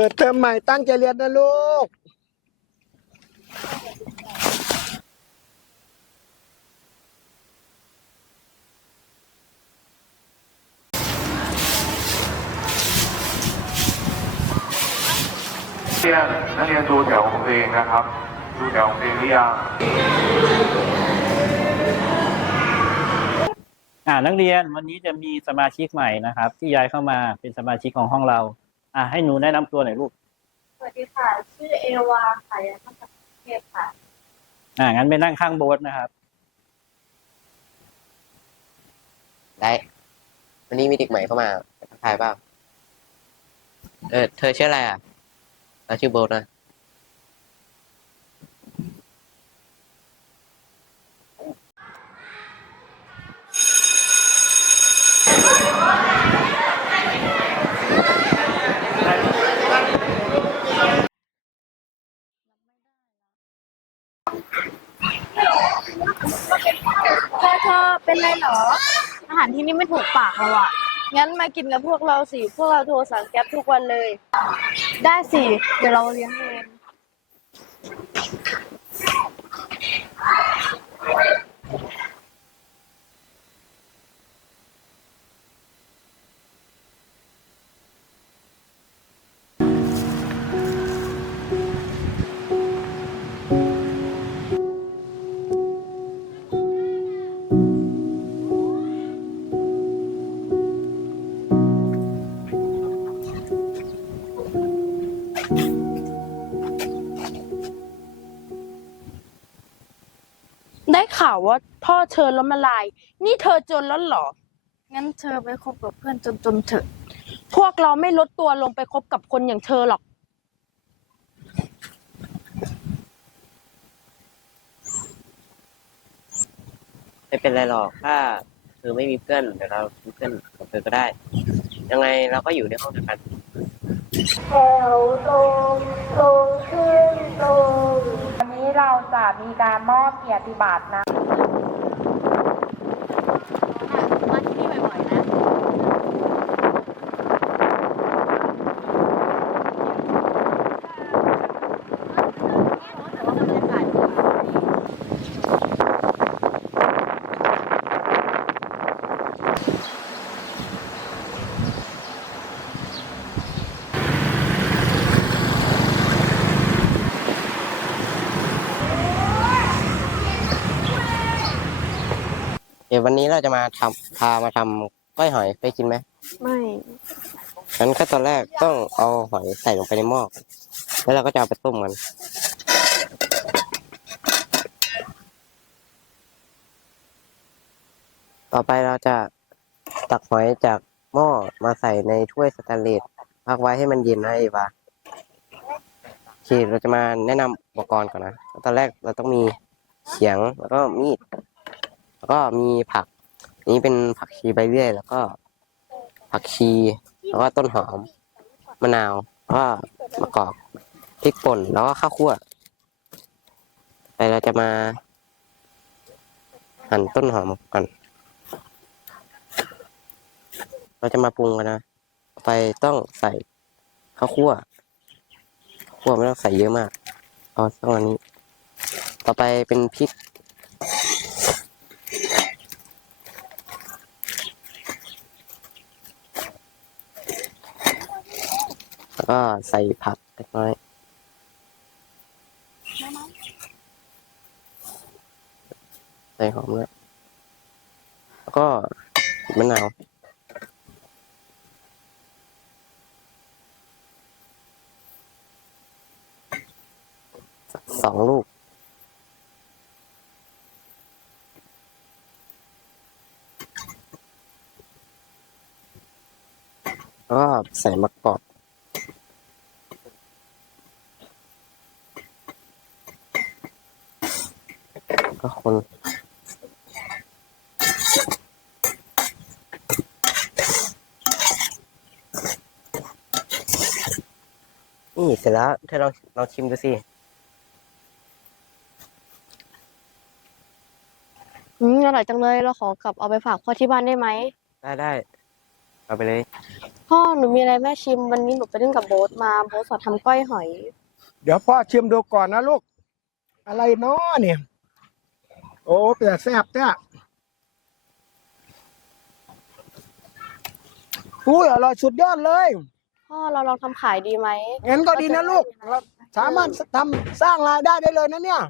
ปิดเทอมใหม่ตั้งใจเรียนนะลูกนักเรียนนักเรียนดูแถวของตัวเองนะครับ ดูแถวของตัวเองหรือยังอ่านักเรียนวันนี้จะมีสมาชิกใหม่นะครับ ที่ย้ายเข้ามาเป็นสมาชิกของห้องเรา อ่าให้หนูแนะนำตัวหน่อยลูก สวัสดีค่ะ ชื่อเอวาค่ะยายมาจากกรุงเทพค่ะ อ่างั้นไปนั่งข้างโบ๊ทนะครับ ได้วันนี้มีเด็กใหม่เข้ามาทักทายเปล่าเออเธอชื่ออะไรอะเราชื่อโบทนะ เธอเธอ เป็นไรเหรอ อาหารที่นี่ไม่ถูกปากเราอะงั้นมากินกับพวกเราสิ พวกเราโทรสั่งแก๊ปทุกวันเลย ได้สิ เดี๋ยวเราเลี้ยงเอง ข่าวว่าพ่อเธอล้มละลาย นี่เธอจนแล้วเหรอ งั้นเธอไปคบกับเพื่อนจนๆเถอะ พวกเราไม่ลดตัวลงไปคบกับคนอย่างเธอหรอก ไม่เป็นไรหรอก ถ้าเธอไม่มีเพื่อนเดี๋ยวเราเป็นเพื่อนกับเธอก็ได้ ยังไงเราก็อยู่ในห้องเดียวกัน แถวตรงตรงขึ้นตรง วันนี้เราจะ มีการมอบเกียรติบัตรนะ มาที่นี่บ่อยๆนะ เดี๋ยววันนี้เราจะมาทำพามาทำก้อยหอยเคยกินไหมไม่ งั้นขั้นตอนแรกต้องเอาหอยใส่ลงไปในหม้อแล้วเราก็จะเอาไปต้มมันต่อไปเราจะตักหอยจากหม้อมาใส่ในถ้วยสแตนเลสพักไว้ให้มันเย็นนะเอวาโอเคเราจะมาแนะนำอุปกรณ์ก่อนนะตอนแรกเราต้องมีเขียงแล้วก็มีด แล้วก็มีผัก นี่เป็นผักชีใบเลื่อยแล้วก็ ผักชี แล้วก็ต้นหอม มะนาวแล้วก็มะกอกพริกป่นแล้วก็ข้าวคั่วไปเราจะมาหั่นต้นหอมก่อน เราจะมาปรุงกันนะ ไปต้องใส่ข้าวคั่ว คั่วไม่ต้องใส่เยอะมาก เอาสักวันนี้ ต่อไปเป็นพริก แล้ว ก็ใส่ผักเล็กน้อยใส่หอมด้วยแล้วก็มะนาวสองลูก แล้วก็ใส่มะกอก ก็คนนี่เสร็จแล้วเธอลองลองชิมดูสิอืมอร่อยจังเลยเราขอกลับเอาไปฝากพ่อที่บ้านได้ไหมได้ได้เอาไปเลย พ่อหนูมีอะไรแม่ชิมวันนี้หนูไปเล่นกับโบ๊ทมาโบ๊ทสอนทำก้อยหอย เดี๋ยวพ่อชิมดูก่อนนะลูก อะไรเนาะเนี่ย โอ้เปลือกแซ่บเนี่ยอุ้ยอร่อยสุดยอดเลยพ่อเราลองทำขายดีไหมงั้นก็ดีนะลูกเราสามารถทำสร้างรายได้ได้เลยนะเนี่ย